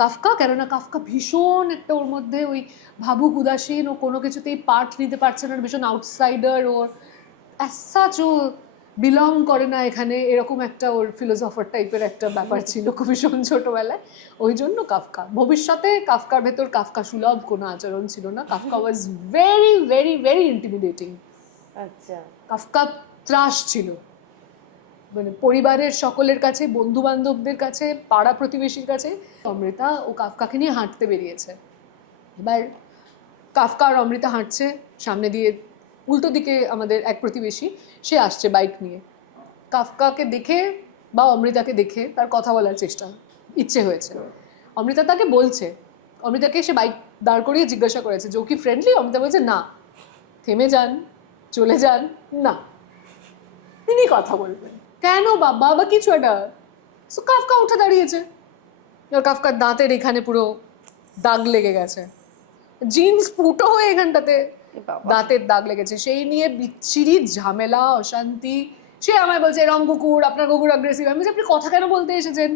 Kafka, কেননা Kafka ভীষণ একটা ওর মধ্যে ওই ভাবুক উদাসীন, ও কোনো কিছুতেই পার্ট নিতে পারছে না, ভীষণ আউটসাইডার, ওর অ্যাজ সাচ ও বিলং করে না এখানে, এরকম একটা ওর ফিলোসফার টাইপের একটা ব্যাপার ছিল ভীষণ ছোটবেলায়। ওই জন্য কাফকা। ভবিষ্যতে কাফকার ভেতর কাফকা সুলভ কোনো আচরণ ছিল না। Kafka was very very very intimidating. আচ্ছা, কাফকা ত্রাস ছিল, মানে পরিবারের সকলের কাছে, বন্ধু বান্ধবদের কাছে, পাড়া প্রতিবেশীর কাছে। অমৃতা ও কাফকাকে নিয়ে হাঁটতে বেরিয়েছে। এবার কাফকা আর অমৃতা হাঁটছে, সামনে দিয়ে উল্টো দিকে আমাদের এক প্রতিবেশী, সে আসছে বাইক নিয়ে। কাফকাকে দেখে বা অমৃতাকে দেখে তার কথা বলার চেষ্টা ইচ্ছে হয়েছে। অমৃতা তাকে বলছে, অমৃতাকে সে বাইক দাঁড় করিয়ে জিজ্ঞাসা করেছে যে ও কি ফ্রেন্ডলি। অমৃতা বলছে না, থেমে যান, চলে যান, না তিনি কথা বলবেন কেন বাবা বা কিছু একটা। সো কাফকা উঠে দাঁড়িয়েছে, এবার কাফকার দাঁতের এখানে পুরো দাগ লেগে গেছে, জিন্স ফুটো হয়ে এখানটাতে দাঁতের দাগ লেগেছে, সেই নিয়ে বিচ্ছিরি ঝামেলা অশান্তি। সে আমায় বলছে এরম কুকুর, আপনার কুকুর অ্যাগ্রেসিভ। আমি বলছি আপনি কথা কেন বলতে এসেছেন?